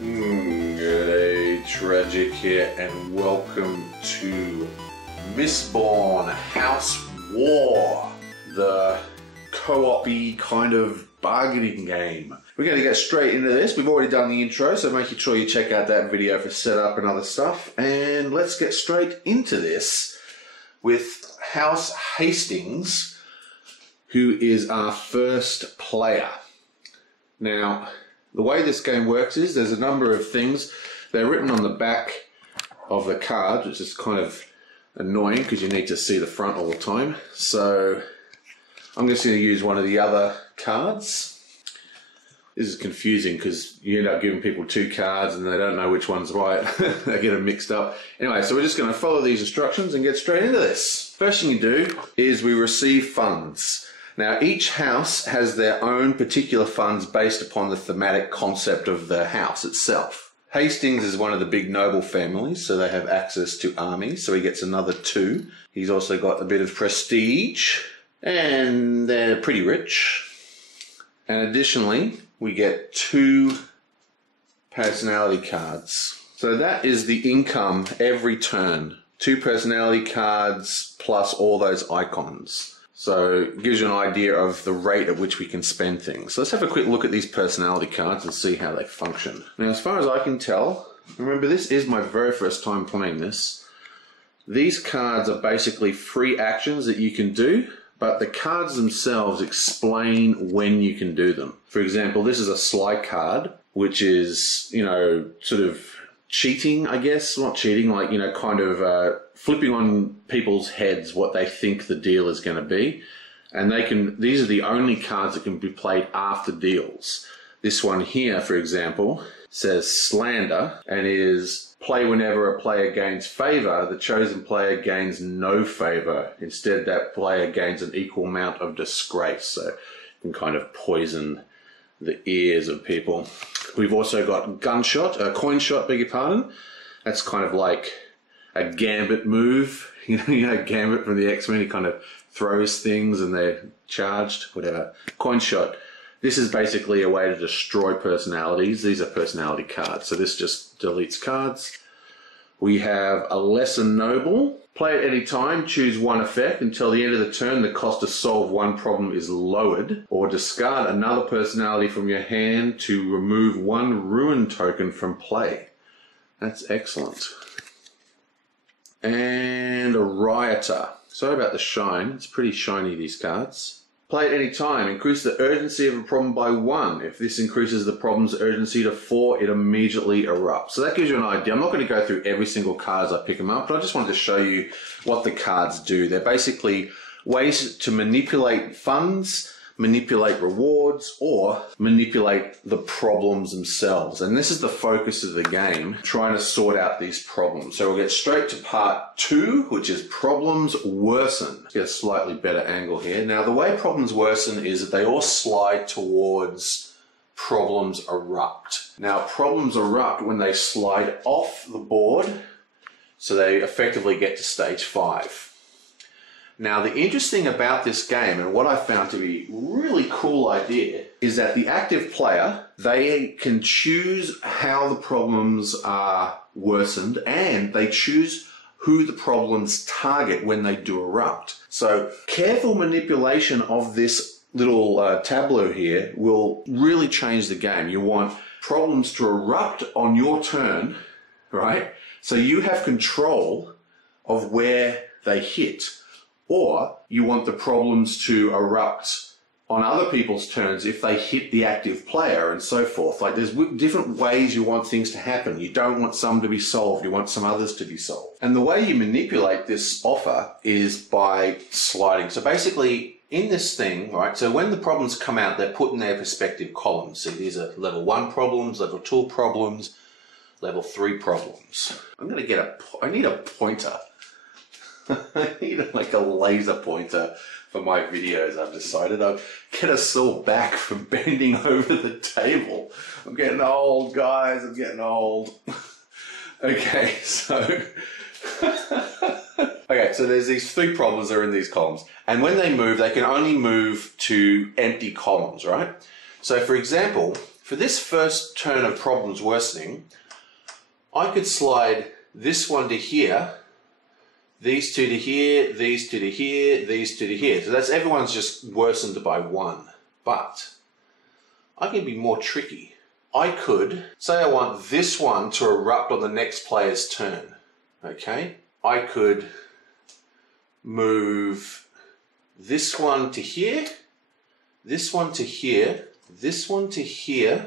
G'day, Tragic here, and welcome to Mistborn House War, the co-op-y kind of bargaining game. We're going to get straight into this. We've already done the intro, so make sure you check out that video for setup and other stuff. And let's get straight into this with House Hastings, who is our first player. Now, the way this game works is there's a number of things. They're written on the back of the card, which is kind of annoying because you need to see the front all the time. So I'm just going to use one of the other cards. This is confusing because you end up giving people two cards and they don't know which one's right. They get them mixed up. Anyway, so we're just going to follow these instructions and get straight into this. First thing you do is we receive funds. Now, each house has their own particular funds based upon the thematic concept of the house itself. Hastings is one of the big noble families, so they have access to armies, so he gets another 2. He's also got a bit of prestige, and they're pretty rich. And additionally, we get 2 personality cards. So that is the income every turn. 2 personality cards plus all those icons. So it gives you an idea of the rate at which we can spend things. So let's have a quick look at these personality cards and see how they function. Now, as far as I can tell, remember this is my very first time playing this. These cards are basically free actions that you can do, but the cards themselves explain when you can do them. For example, this is a sly card, which is, you know, sort of cheating, I guess. Not cheating, like, you know, kind of flipping on people's heads what they think the deal is going to be. And these are the only cards that can be played after deals. This one here, for example, says slander and is play whenever a player gains favor, the chosen player gains no favor. Instead, that player gains an equal amount of disgrace. So you can kind of poison the ears of people. We've also got coin shot, beg your pardon. That's kind of like a Gambit move. You know, Gambit from the X-Men, he kind of throws things and they're charged, whatever. Coin shot. This is basically a way to destroy personalities. These are personality cards, so this just deletes cards. We have a lesser noble. Play at any time, choose one effect. Until the end of the turn, the cost to solve one problem is lowered. Or discard another personality from your hand to remove 1 ruin token from play. That's excellent. And a Rioter. Sorry about the shine. It's pretty shiny, these cards. Play at any time. Increase the urgency of a problem by 1. If this increases the problem's urgency to 4, it immediately erupts. So that gives you an idea. I'm not going to go through every single card as I pick them up, but I just wanted to show you what the cards do. They're basically ways to manipulate funds, manipulate rewards, or manipulate the problems themselves. And this is the focus of the game, trying to sort out these problems. So we'll get straight to part 2, which is problems worsen. Let's get a slightly better angle here. Now, the way problems worsen is that they all slide towards problems erupt. Now, problems erupt when they slide off the board, so they effectively get to stage 5. Now, the interesting about this game, and what I found to be a really cool idea, is that the active player, they can choose how the problems are worsened, and they choose who the problems target when they do erupt. So careful manipulation of this little tableau here will really change the game. You want problems to erupt on your turn, right? So you have control of where they hit. Or you want the problems to erupt on other people's turns if they hit the active player and so forth. Like, there's different ways you want things to happen. You don't want some to be solved, you want some others to be solved. And the way you manipulate this offer is by sliding. So basically, in this thing, right, so when the problems come out, they're put in their respective columns. So these are level 1 problems, level 2 problems, level 3 problems. I need a pointer. I need like a laser pointer for my videos, I've decided. I'll get us all back from bending over the table. I'm getting old, guys, I'm getting old. Okay, so there's these 3 problems that are in these columns. And when they move, they can only move to empty columns, right? So for example, for this first turn of problems worsening, I could slide this one to here, these two to here, these two to here, these two to here. So that's everyone's just worsened by 1. But I can be more tricky. I could say I want this one to erupt on the next player's turn. Okay? I could move this one to here, this one to here, this one to here,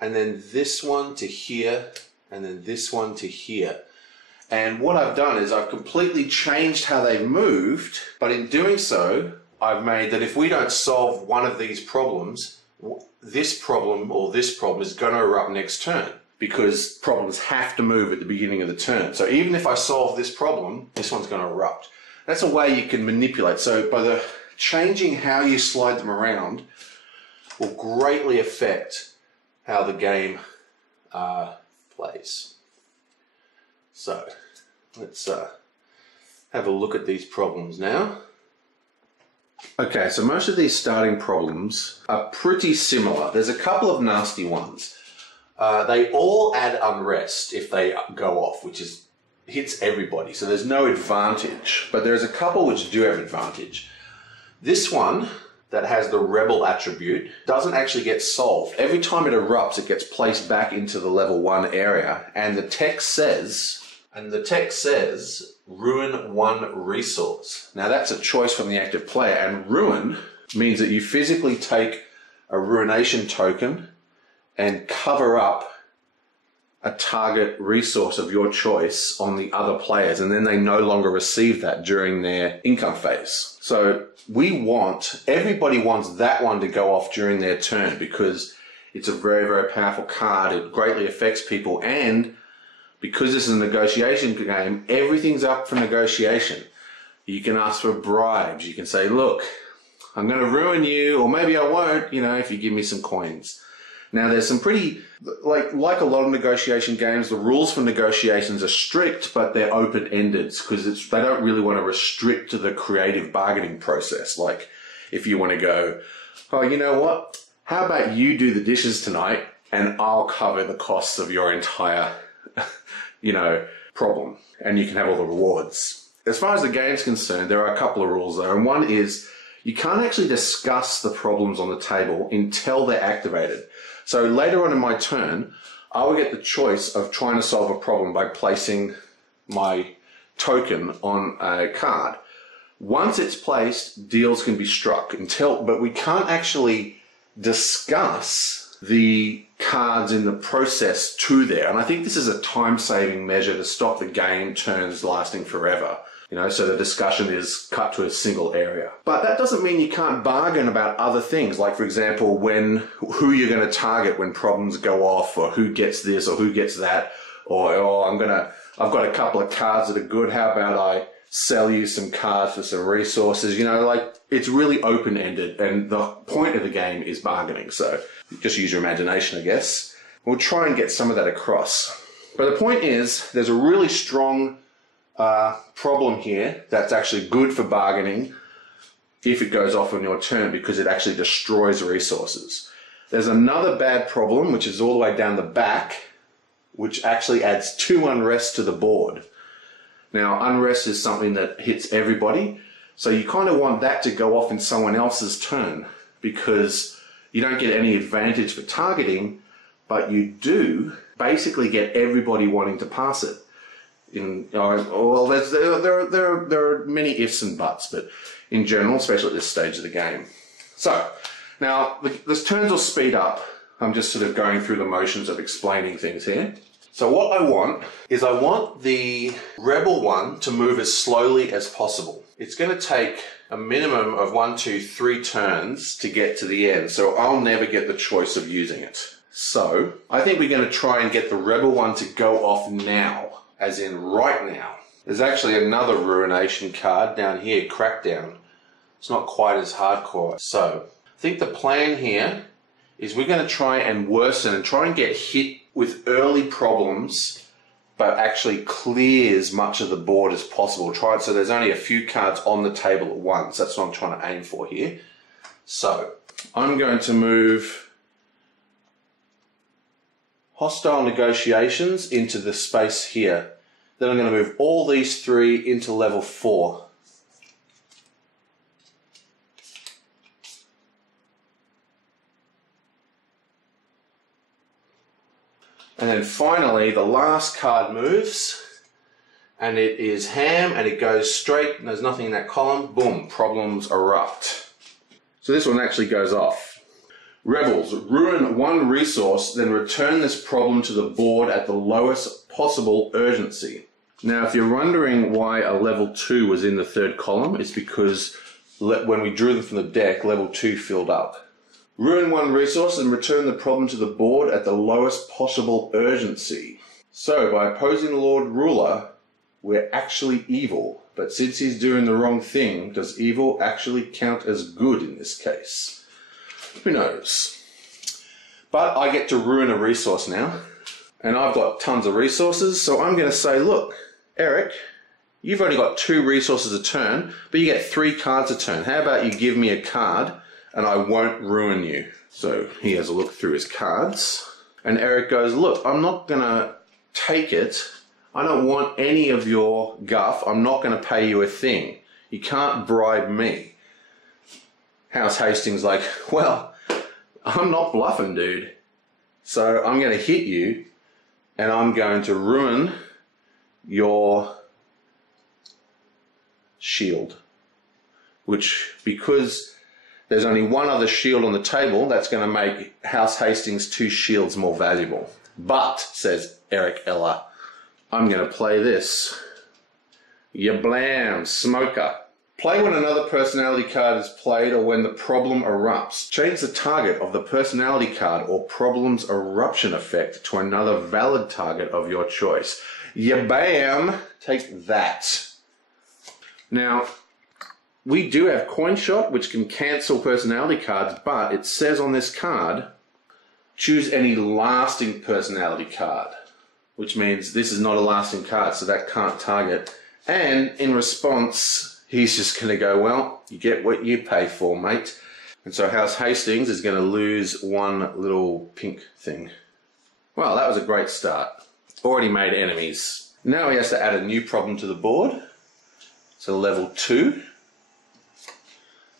and then this one to here, and then this one to here. And what I've done is I've completely changed how they've moved, but in doing so, I've made that if we don't solve one of these problems, this problem or this problem is going to erupt next turn, because problems have to move at the beginning of the turn. So even if I solve this problem, this one's going to erupt. That's a way you can manipulate. So by the changing how you slide them around will greatly affect how the game plays. So let's have a look at these problems now. Okay, so most of these starting problems are pretty similar. There's a couple of nasty ones. They all add unrest if they go off, which hits everybody. So there's no advantage, but there's a couple which do have advantage. This one that has the rebel attribute doesn't actually get solved. Every time it erupts, it gets placed back into the level 1 area, and the text says, ruin 1 resource. Now that's a choice from the active player, and ruin means that you physically take a ruination token and cover up a target resource of your choice on the other players, and then they no longer receive that during their income phase. So everybody wants that one to go off during their turn, because it's a very, very powerful card. It greatly affects people, and because this is a negotiation game, everything's up for negotiation. You can ask for bribes. You can say, look, I'm going to ruin you, or maybe I won't, if you give me some coins. Now, there's some pretty, like a lot of negotiation games, the rules for negotiations are strict, but they're open-ended, because they don't really want to restrict the creative bargaining process. Like, if you want to go, oh, you know what? How about you do the dishes tonight, and I'll cover the costs of your entire problem, and you can have all the rewards. As far as the game's concerned, there are a couple of rules though, and one is you can't actually discuss the problems on the table until they're activated. So later on in my turn, I will get the choice of trying to solve a problem by placing my token on a card. Once it's placed, deals can be struck but we can't actually discuss the cards in the process to there. And I think this is a time-saving measure to stop the game turns lasting forever. So the discussion is cut to a single area. But that doesn't mean you can't bargain about other things. Like, for example, who you're going to target when problems go off, or who gets this or who gets that, or I've got a couple of cards that are good. How about I sell you some cards for some resources? It's really open-ended, and the point of the game is bargaining. So just use your imagination, I guess. We'll try and get some of that across. But the point is, there's a really strong problem here that's actually good for bargaining if it goes off on your turn, because it actually destroys resources. There's another bad problem, which is all the way down the back, which actually adds 2 unrest to the board. Now, unrest is something that hits everybody, so you kind of want that to go off in someone else's turn, because you don't get any advantage for targeting, but you do basically get everybody wanting to pass it. There are many ifs and buts, but in general, especially at this stage of the game. So, now, the turns will speed up. I'm just sort of going through the motions of explaining things here. So what I want the rebel one to move as slowly as possible. It's going to take a minimum of 1, 2, 3 turns to get to the end, so I'll never get the choice of using it. So, I think we're going to try and get the rebel one to go off now, as in right now. There's actually another ruination card down here, Crackdown. It's not quite as hardcore. So, I think the plan here is we're going to try and worsen and try and get hit with early problems, but actually clear as much of the board as possible. Try it so there's only a few cards on the table at once. That's what I'm trying to aim for here. So, I'm going to move hostile negotiations into the space here. Then I'm going to move all these 3 into level 4. And then finally, the last card moves, and it is Ham, and it goes straight, and there's nothing in that column. Boom, problems erupt. So this one actually goes off. Rebels, ruin 1 resource, then return this problem to the board at the lowest possible urgency. Now, if you're wondering why a level 2 was in the 3rd column, it's because when we drew them from the deck, level 2 filled up. Ruin 1 resource and return the problem to the board at the lowest possible urgency. So, by opposing the Lord Ruler, we're actually evil. But since he's doing the wrong thing, does evil actually count as good in this case? Who knows? But I get to ruin a resource now. And I've got tons of resources, so I'm going to say, look, Eric, you've only got 2 resources a turn, but you get 3 cards a turn. How about you give me a card and I won't ruin you? So he has a look through his cards. And Eric goes, look, I'm not going to take it. I don't want any of your guff. I'm not going to pay you a thing. You can't bribe me. House Hastings like, well, I'm not bluffing, dude. So I'm going to hit you and I'm going to ruin your shield. Which, because there's only one other shield on the table, that's going to make House Hastings' 2 shields more valuable. But, says Eric Eller, I'm going to play this. Ya blam, smoker. Play when another personality card is played or when the problem erupts. Change the target of the personality card or problem's eruption effect to another valid target of your choice. Ya bam, take that. Now, we do have Coin Shot, which can cancel personality cards, but it says on this card, choose any lasting personality card, which means this is not a lasting card, so that can't target. And in response, he's just going to go, well, you get what you pay for, mate. And so House Hastings is going to lose 1 little pink thing. Well, that was a great start. Already made enemies. Now he has to add a new problem to the board. So level 2.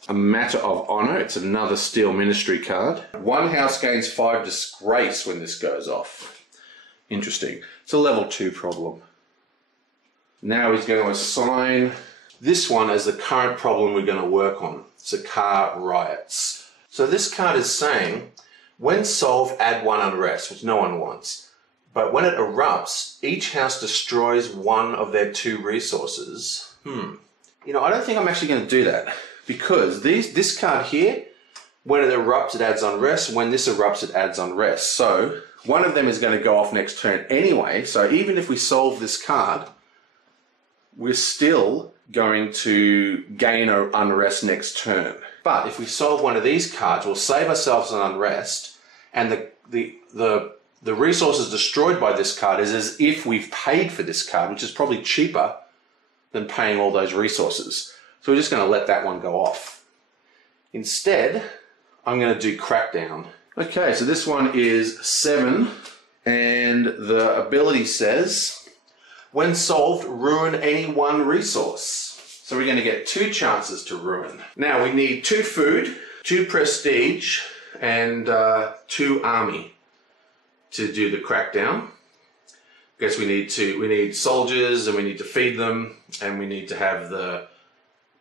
A Matter of Honor, it's another Steel Ministry card. 1 house gains 5 disgrace when this goes off. Interesting. It's a level 2 problem. Now he's going to assign this one as the current problem we're going to work on. Skaa Riots. So this card is saying, when solved, add 1 unrest, which no one wants. But when it erupts, each house destroys 1 of their 2 resources. You know, I don't think I'm actually going to do that. Because this card here, when it erupts, it adds unrest. When this erupts, it adds unrest. So one of them is going to go off next turn anyway. So even if we solve this card, we're still going to gain an unrest next turn. But if we solve one of these cards, we'll save ourselves an unrest. And the resources destroyed by this card is as if we've paid for this card, which is probably cheaper than paying all those resources. So we're just going to let that one go off. Instead, I'm going to do Crackdown. Okay, so this one is 7, and the ability says, when solved, ruin any 1 resource. So we're going to get 2 chances to ruin. Now we need 2 food, 2 prestige, and 2 army to do the Crackdown. I guess we need soldiers, and we need to feed them, and we need to have the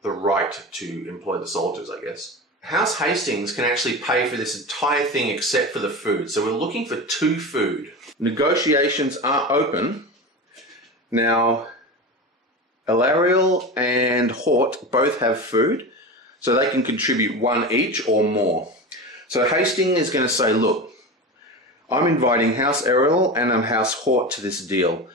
right to employ the soldiers, I guess. House Hastings can actually pay for this entire thing except for the food. So we're looking for 2 food. Negotiations are open. Now, Elariel and Hort both have food, so they can contribute 1 each or more. So Hastings is going to say, look, I'm inviting House Ariel and House Hort to this deal.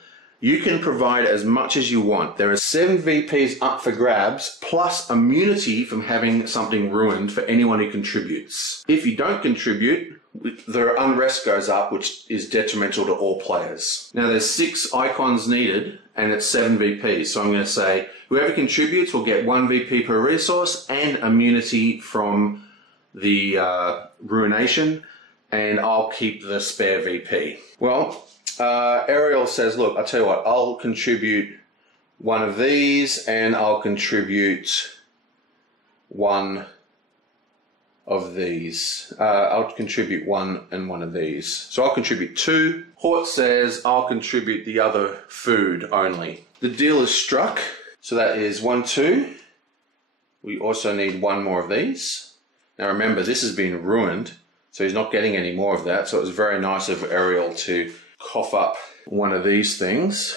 You can provide as much as you want. There are 7 VPs up for grabs, plus immunity from having something ruined for anyone who contributes. If you don't contribute, the unrest goes up, which is detrimental to all players. Now there's 6 icons needed, and it's 7 VPs. So I'm going to say, whoever contributes will get 1 VP per resource and immunity from the ruination. and I'll keep the spare VP. Well, Ariel says, look, I'll tell you what, I'll contribute one of these, and I'll contribute one of these. I'll contribute one and one of these. So I'll contribute two. Hort says I'll contribute the other food only. The deal is struck. So that is 1, 2. We also need one more of these. Now remember, this has been ruined, so he's not getting any more of that. So it was very nice of Ariel to cough up one of these things.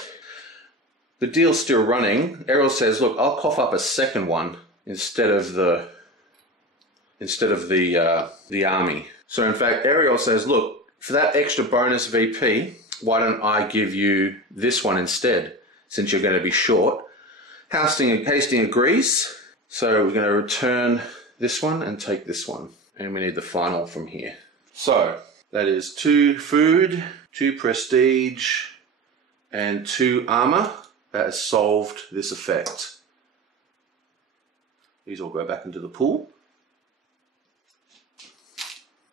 The deal's still running. Ariel says, look, I'll cough up a second one instead of the army. So in fact, Ariel says, look, for that extra bonus VP, why don't I give you this one instead, since you're going to be short. Hasting agrees. So we're going to return this one and take this one. And we need the final from here. So that is 2 food, 2 prestige, and 2 armor. That has solved this effect. These all go back into the pool.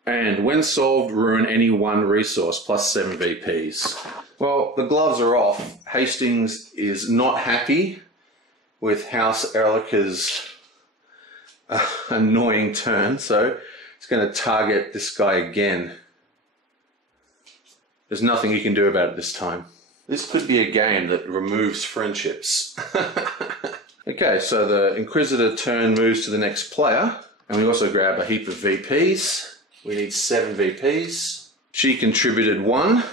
And when solved, ruin any one resource plus 7 VPs. Well, the gloves are off. Hastings is not happy with House Erlica's annoying turn, so it's going to target this guy again. There's nothing you can do about it this time. This could be a game that removes friendships. Okay, so the Inquisitor turn moves to the next player, and we also grab a heap of VPs. We need 7 VPs. She contributed 1,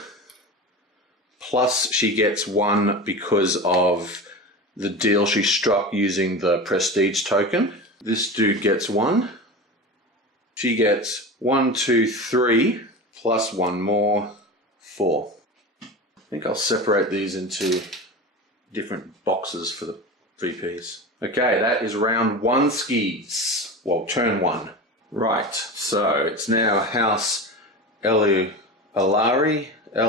plus she gets 1 because of the deal she struck using the prestige token. This dude gets 1. She gets 1, 2, 3, plus 1 more, 4. I think I'll separate these into different boxes for the VPs. Okay, that is round 1 skis. Well, turn 1. Right, so it's now House Elari, I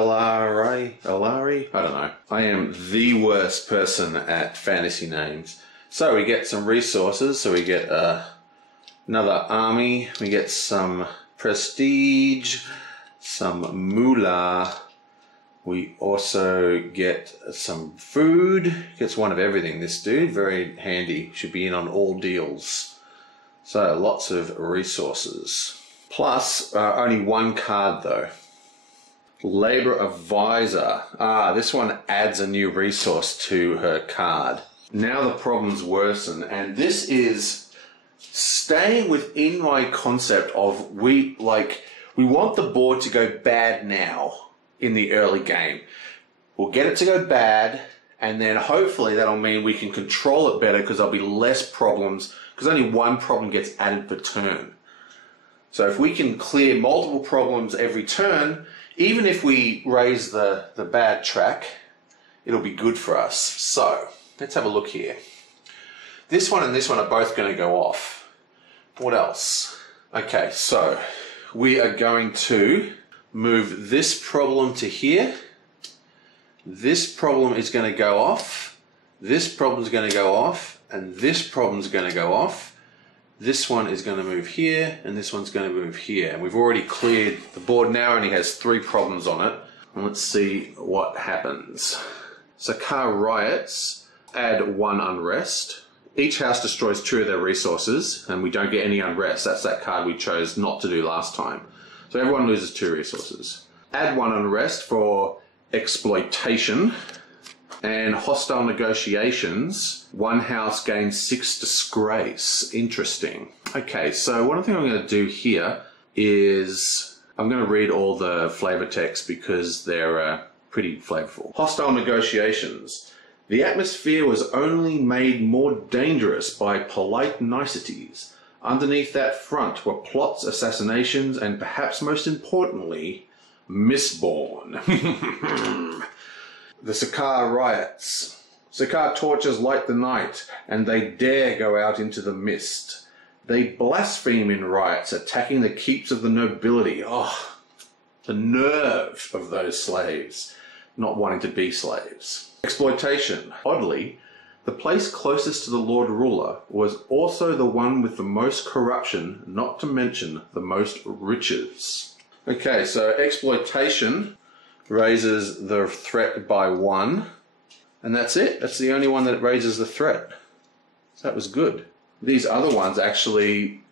don't know. I am the worst person at fantasy names. So we get some resources. So we get another army. We get some prestige, some moolah. We also get some food. Gets one of everything, this dude. Very handy. Should be in on all deals. So lots of resources. Plus, only 1 card though. Labor Advisor. This one adds a new resource to her card. Now the problems worsen, and this is staying within my concept of we want the board to go bad now in the early game. We'll get it to go bad, and then hopefully that'll mean we can control it better because there'll be less problems, because only 1 problem gets added per turn. So if we can clear multiple problems every turn, even if we raise the bad track, it'll be good for us. So let's have a look here. This one and this one are both going to go off. What else? Okay, so we are going to move this problem to here. This problem is going to go off. This problem is going to go off. And this problem is going to go off. This one is going to move here, and this one's going to move here. And we've already cleared, the board now only has 3 problems on it. And let's see what happens. Skaa Riots add 1 unrest. Each house destroys 2 of their resources, and we don't get any unrest. That's that card we chose not to do last time. So everyone loses 2 resources. Add 1 unrest for Exploitation. And Hostile Negotiations, 1 house gains 6 disgrace. Interesting. Okay, so one thing I'm going to do here is I'm going to read all the flavor text because they're pretty flavorful. Hostile Negotiations. The atmosphere was only made more dangerous by polite niceties. Underneath that front were plots, assassinations, and perhaps most importantly, Mistborn. The Skaa Riots. Skaa torches light the night, and they dare go out into the mist. They blaspheme in riots, attacking the keeps of the nobility. Oh, the nerve of those slaves, not wanting to be slaves. Exploitation. Oddly, the place closest to the Lord Ruler was also the one with the most corruption, not to mention the most riches. Okay, so Exploitation raises the threat by 1, and that's it. That's the only one that raises the threat. So that was good. These other ones actually,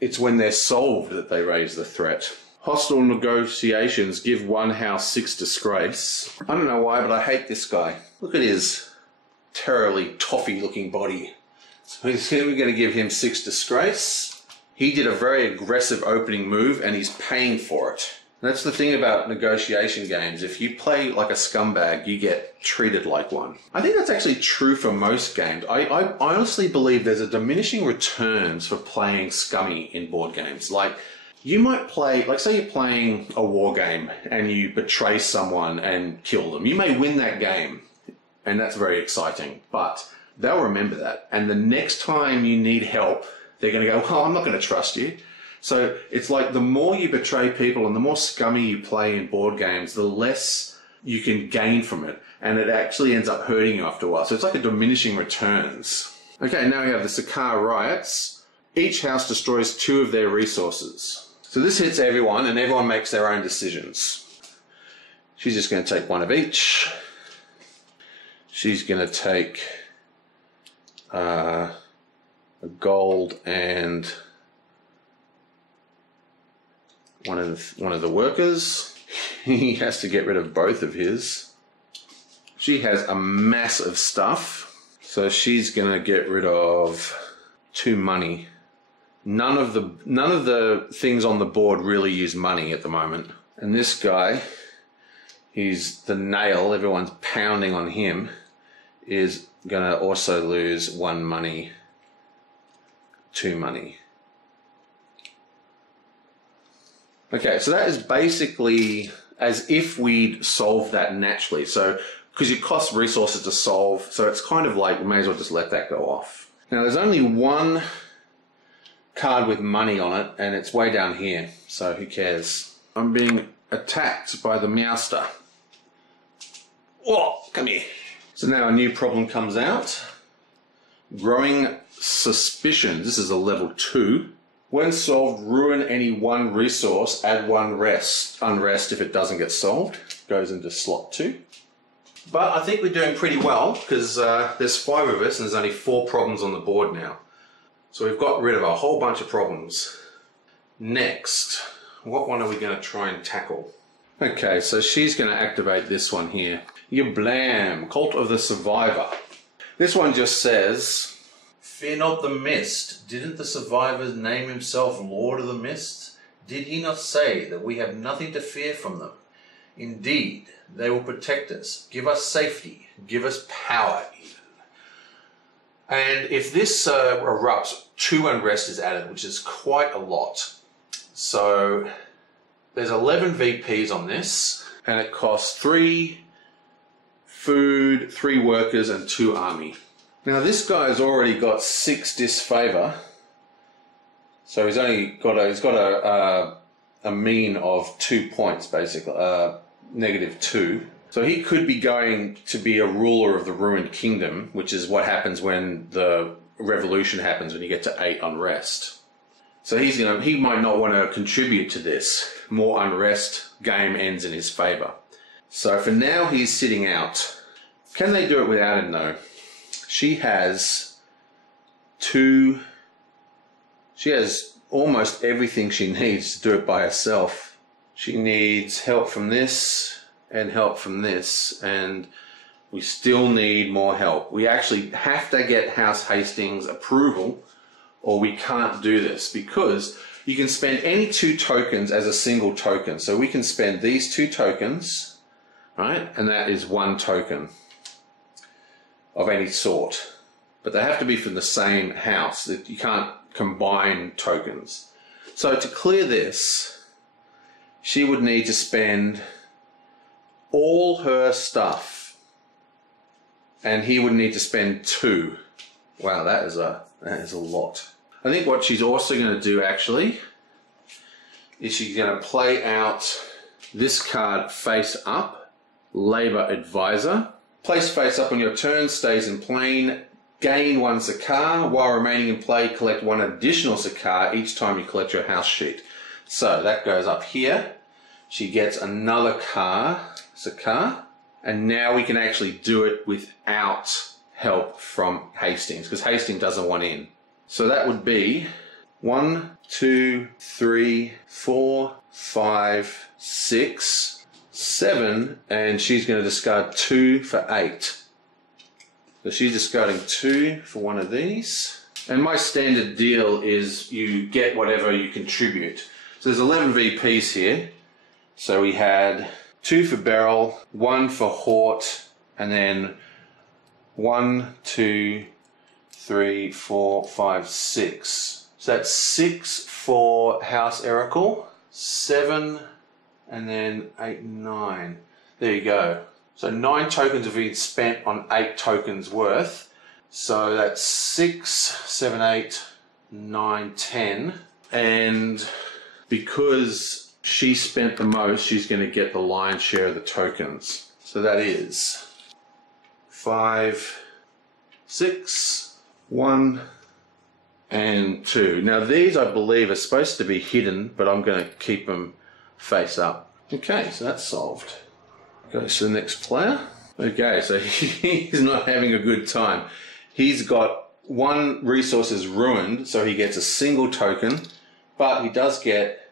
it's when they're solved that they raise the threat. Hostile negotiations give one house 6 disgrace. I don't know why, but I hate this guy. Look at his terribly toffee-looking body. So we're going to give him 6 disgrace. He did a very aggressive opening move, and he's paying for it. That's the thing about negotiation games. If you play like a scumbag, you get treated like one. I think that's actually true for most games. I honestly believe there's a diminishing returns for playing scummy in board games. Like, you might play, like say you're playing a war game and you betray someone and kill them. You may win that game, and that's very exciting, but they'll remember that. And the next time you need help, they're going to go, well, I'm not going to trust you. So it's like the more you betray people and the more scummy you play in board games, the less you can gain from it. And it actually ends up hurting you after a while. So it's like a diminishing returns. Okay, now we have the Skaa Riots. Each house destroys 2 of their resources. So this hits everyone, and everyone makes their own decisions. She's just going to take 1 of each. She's going to take a gold and one of the workers. He has to get rid of both of his. She has a mass of stuff, so she's going to get rid of 2 money. None of the things on the board really use money at the moment. And this guy, he's the nail. Everyone's pounding on him. Is going to also lose 1 money, 2 money. Okay, so that is basically as if we'd solved that naturally. So, because it costs resources to solve, so it's kind of like we may as well just let that go off. Now, there's only 1 card with money on it, and it's way down here, so who cares? I'm being attacked by the Meowster. Oh, come here. So now a new problem comes out. Growing Suspicions. This is a level 2. When solved, ruin any 1 resource, add 1 unrest if it doesn't get solved. Goes into slot 2. But I think we're doing pretty well, because there's 5 of us and there's only 4 problems on the board now. So we've got rid of a whole bunch of problems. Next, what one are we going to try and tackle? Okay, so she's going to activate this one here. Yablam, Cult of the Survivor. This one just says, fear not the mist. Didn't the survivor name himself Lord of the Mist? Did he not say that we have nothing to fear from them? Indeed, they will protect us, give us safety, give us power even. And if this erupts, 2 unrest is added, which is quite a lot. So there's 11 VPs on this, and it costs 3 food, 3 workers, and 2 army. Now this guy's already got 6 disfavor, so he's got a mean of 2 points basically, -2. So he could be going to be a ruler of the ruined kingdom, which is what happens when the revolution happens, when you get to 8 unrest. So he might not want to contribute to this. More unrest, game ends in his favor. So for now he's sitting out. Can they do it without him though? She has almost everything she needs to do it by herself. She needs help from this and help from this, and we still need more help. We actually have to get House Hastings approval or we can't do this, because you can spend any 2 tokens as a single token. So we can spend these 2 tokens, right? And that is 1 token of any sort. But they have to be from the same house. You can't combine tokens. So to clear this, she would need to spend all her stuff, and he would need to spend 2. Wow, that is a lot. I think what she's also going to do actually is she's going to play out this card face up, Labor Advisor. Place face up on your turn, stays in plane, gain 1 Skaa. While remaining in play, collect 1 additional Skaa each time you collect your house sheet. So that goes up here. She gets another Skaa, and now we can actually do it without help from Hastings, because Hastings doesn't want in. So that would be 1, 2, 3, 4, 5, 6, 7, and she's going to discard 2 for 8. So she's discarding 2 for one of these. And my standard deal is you get whatever you contribute. So there's 11 VPs here. So we had 2 for Beryl, 1 for Hort, and then 1, 2, 3, 4, 5, 6. So that's 6 for House Eracle, 7, and then 8 and 9. There you go. So 9 tokens have been spent on 8 tokens worth. So that's 6, 7, 8, 9, 10. And because she spent the most, she's going to get the lion's share of the tokens. So that is 5, 6, 1, and 2. Now these, I believe, are supposed to be hidden, but I'm going to keep them face up. Okay, so that's solved. Goes to the next player. Okay, so he's not having a good time. He's got 1 resource is ruined, so he gets a single token, but he does get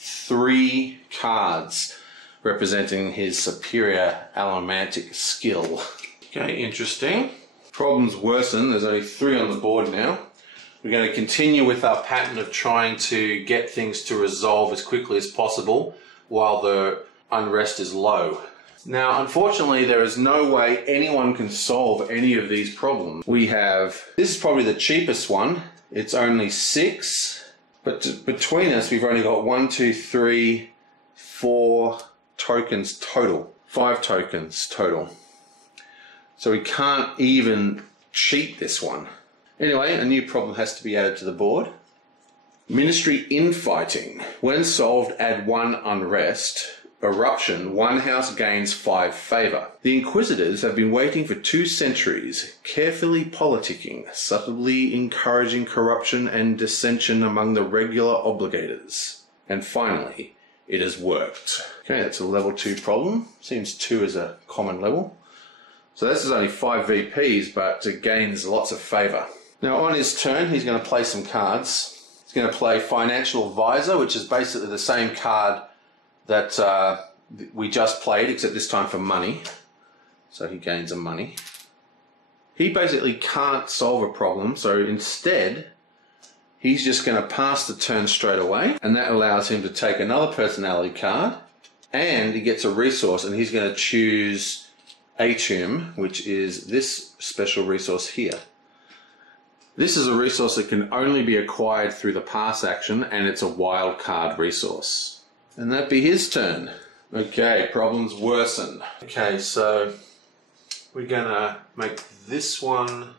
3 cards representing his superior allomantic skill. Okay, interesting. Problems worsen. There's only 3 on the board now. We're going to continue with our pattern of trying to get things to resolve as quickly as possible while the unrest is low. Now, unfortunately, there is no way anyone can solve any of these problems. We have, this is probably the cheapest one. It's only 6, but between us, we've only got 1, 2, 3, 4 tokens total. 5 tokens total. So we can't even cheat this one. Anyway, a new problem has to be added to the board. Ministry infighting. When solved, add 1 unrest. Eruption, 1 house gains 5 favour. The Inquisitors have been waiting for 2 centuries, carefully politicking, subtly encouraging corruption and dissension among the regular obligators. And finally, it has worked. Okay, that's a level 2 problem. Seems 2 is a common level. So this is only 5 VPs, but it gains lots of favour. Now on his turn, he's going to play some cards. He's going to play Financial Advisor, which is basically the same card that we just played, except this time for money. So he gains a money. He basically can't solve a problem, so instead he's just going to pass the turn straight away, and that allows him to take another personality card, and he gets a resource, and he's going to choose Atrium, which is this special resource here. This is a resource that can only be acquired through the pass action, and it's a wild card resource. And that'd be his turn. Okay, problems worsen. Okay, so we're gonna make this one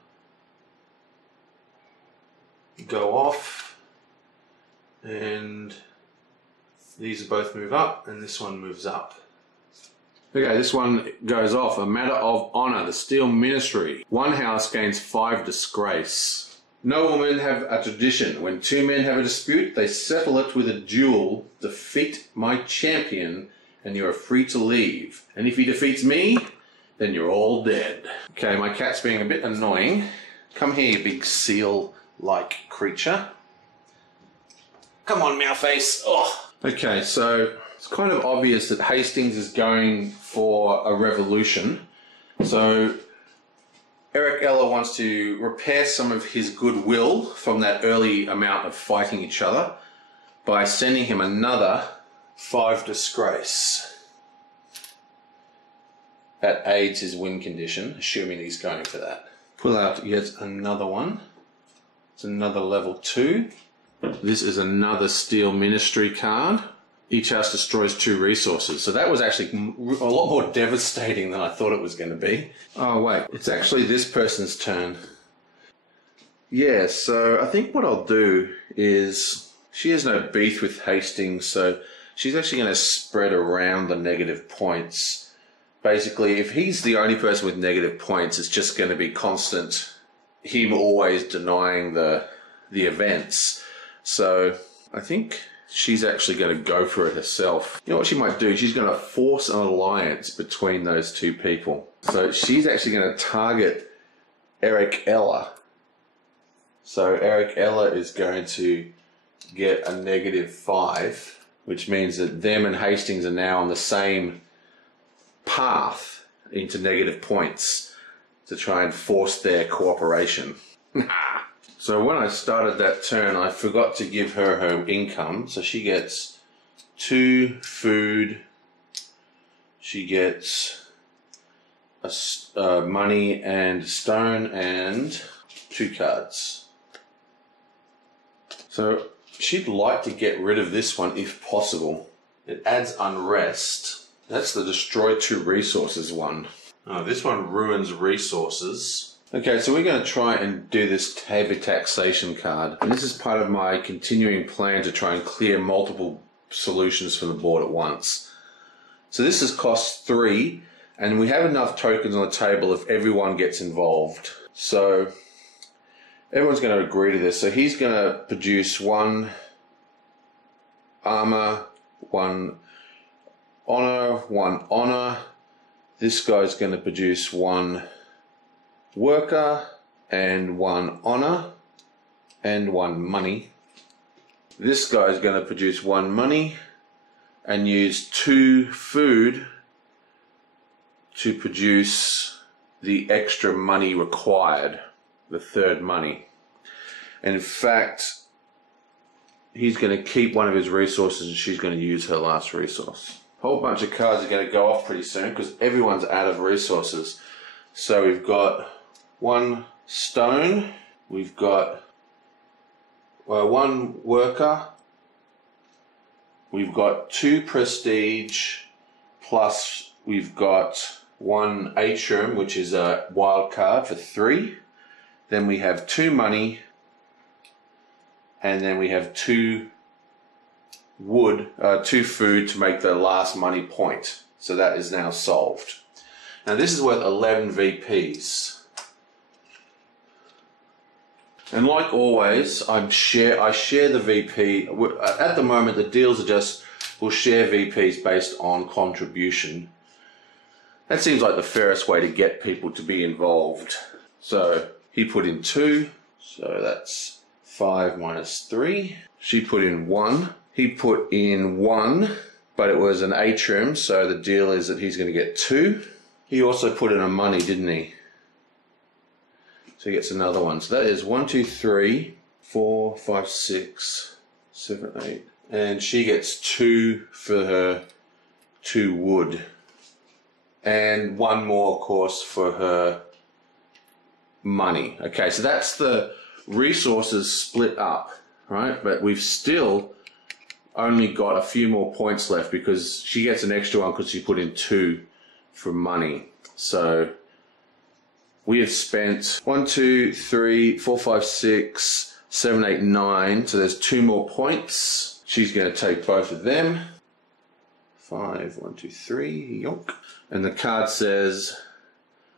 go off, and these both move up, and this one moves up. Okay, this one goes off. A matter of honor, the Steel Ministry. 1 house gains 5 disgrace. Noblemen have a tradition. When 2 men have a dispute, they settle it with a duel. Defeat my champion, and you are free to leave. And if he defeats me, then you're all dead. Okay, my cat's being a bit annoying. Come here, you big seal-like creature. Come on, Meowface. Oh. Okay, so it's kind of obvious that Hastings is going for a revolution. So Eric Eller wants to repair some of his goodwill from that early amount of fighting each other by sending him another 5 disgrace. That aids his win condition, assuming he's going for that. Pull out yet another one. It's another level 2. This is another Steel Ministry card. Each house destroys 2 resources. So that was actually a lot more devastating than I thought it was going to be. Oh wait, it's actually this person's turn. Yeah, so I think what I'll do is, she has no beef with Hastings, so she's actually going to spread around the negative points. Basically, if he's the only person with negative points, it's just going to be constant, him always denying the events. So I think she's actually going to go for it herself. You know what she might do? She's going to force an alliance between those two people. So she's actually going to target Eric Ella. So Eric Ella is going to get a -5, which means that them and Hastings are now on the same path into negative points to try and force their cooperation. So when I started that turn, I forgot to give her her income. So she gets 2 food. She gets money and stone and 2 cards. So she'd like to get rid of this one if possible. It adds unrest. That's the destroy 2 resources one. Oh, this one ruins resources. Okay, so we're going to try and do this heavy taxation card. And this is part of my continuing plan to try and clear multiple solutions from the board at once. So this has cost 3, and we have enough tokens on the table if everyone gets involved. So everyone's going to agree to this. So he's going to produce 1 armor, 1 honor, 1 honor. This guy's going to produce 1 worker and 1 honor and 1 money. This guy's going to produce 1 money and use 2 food to produce the extra money required, the 3rd money. And in fact, he's going to keep one of his resources and she's going to use her last resource. A whole bunch of cards are going to go off pretty soon because everyone's out of resources. So we've got 1 stone, we've got 1 worker, we've got 2 prestige, plus we've got 1 atrium, which is a wild card for 3. Then we have 2 money, and then we have 2 wood, 2 food to make the last money point. So that is now solved. Now this is worth 11 VPs. And like always, I share the VP. At the moment, the deals are just, we'll share VPs based on contribution. That seems like the fairest way to get people to be involved. So he put in 2, so that's 5 minus 3. She put in 1. He put in 1, but it was an atrium, so the deal is that he's going to get 2. He also put in a money, didn't he? So he gets another one. So that is 1, 2, 3, 4, 5, 6, 7, 8. And she gets 2 for her 2 wood. And 1 more, of course, for her money. Okay, so that's the resources split up, right? But we've still only got a few more points left because she gets an extra one because she put in 2 for money. So we have spent 1, 2, 3, 4, 5, 6, 7, 8, 9. So there's 2 more points. She's going to take both of them. 5, 1, 2, 3, yonk. And the card says,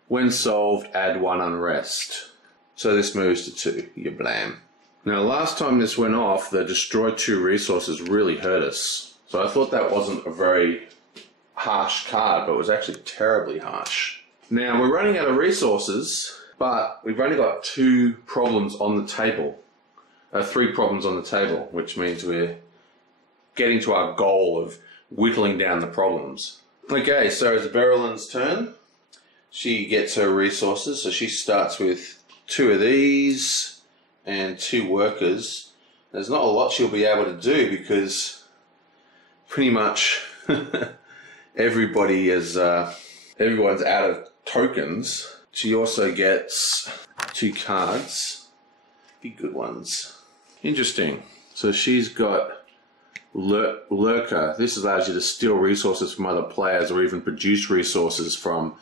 when solved, add 1 unrest. So this moves to 2, you blam. Now last time this went off, the destroy 2 resources really hurt us. So I thought that wasn't a very harsh card, but it was actually terribly harsh. Now we're running out of resources, but we've only got 2 problems on the table. 3 problems on the table, which means we're getting to our goal of whittling down the problems. Okay, so it's Berylyn's turn. She gets her resources, so she starts with 2 of these and 2 workers. There's not a lot she'll be able to do because pretty much everyone's out of tokens. She also gets 2 cards, be good ones. Interesting. So she's got Lurker. This allows you to steal resources from other players or even produce resources from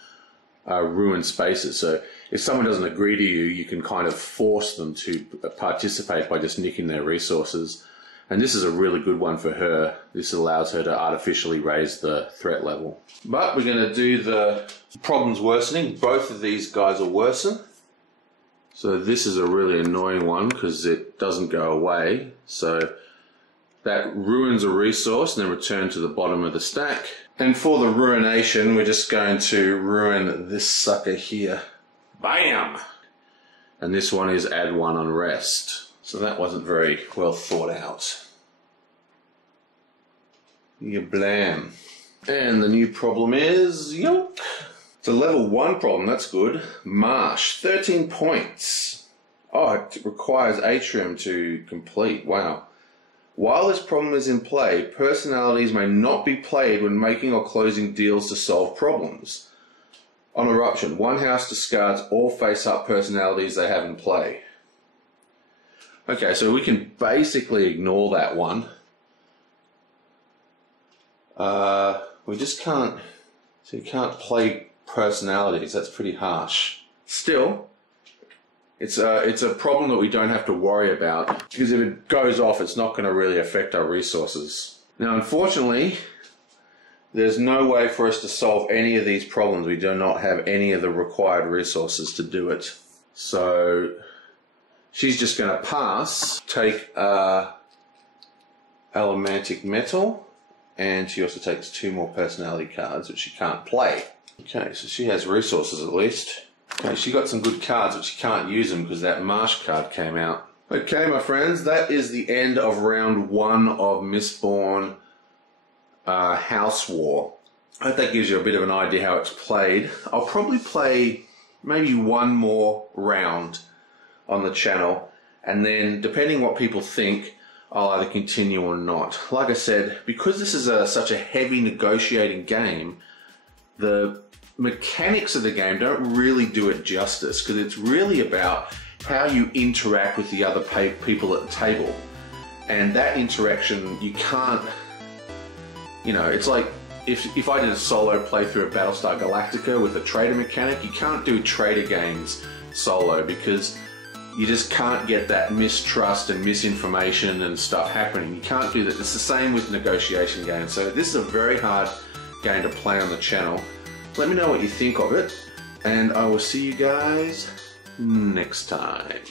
ruined spaces. So if someone doesn't agree to you, you can kind of force them to participate by just nicking their resources. And this is a really good one for her. This allows her to artificially raise the threat level. But we're going to do the problems worsening. Both of these guys will worsen. So this is a really annoying one because it doesn't go away. So That ruins a resource and then return to the bottom of the stack. And for the ruination, we're just going to ruin this sucker here. Bam! And this one is add 1 unrest. So that wasn't very well thought out. You blam. And the new problem is, yoke. It's a level 1 problem, that's good. Marsh, 13 points. Oh, it requires atrium to complete, wow. While this problem is in play, personalities may not be played when making or closing deals to solve problems. On eruption, one house discards all face-up personalities they have in play. Okay, so we can basically ignore that one. We just can't, so you can't play personalities, that's pretty harsh. Still, it's a problem that we don't have to worry about, because if it goes off, it's not going to really affect our resources. Now, unfortunately, there's no way for us to solve any of these problems. We do not have any of the required resources to do it. So, she's just going to pass, take Elementic Metal, and she also takes 2 more personality cards, which she can't play. Okay, so she has resources at least. Okay, she got some good cards, but she can't use them because that Marsh card came out. Okay, my friends, that is the end of round 1 of Mistborn House War. I hope that gives you a bit of an idea how it's played. I'll probably play maybe 1 more round on the channel, and then depending what people think, I'll either continue or not. Like I said, because this is such a heavy negotiating game, the mechanics of the game don't really do it justice, because it's really about how you interact with the other people at the table. And that interaction, you can't, you know, it's like if I did a solo playthrough of Battlestar Galactica with a trader mechanic, you can't do trader games solo, because you just can't get that mistrust and misinformation and stuff happening. You can't do that. It's the same with negotiation games. So this is a very hard game to play on the channel. Let me know what you think of it, and I will see you guys next time.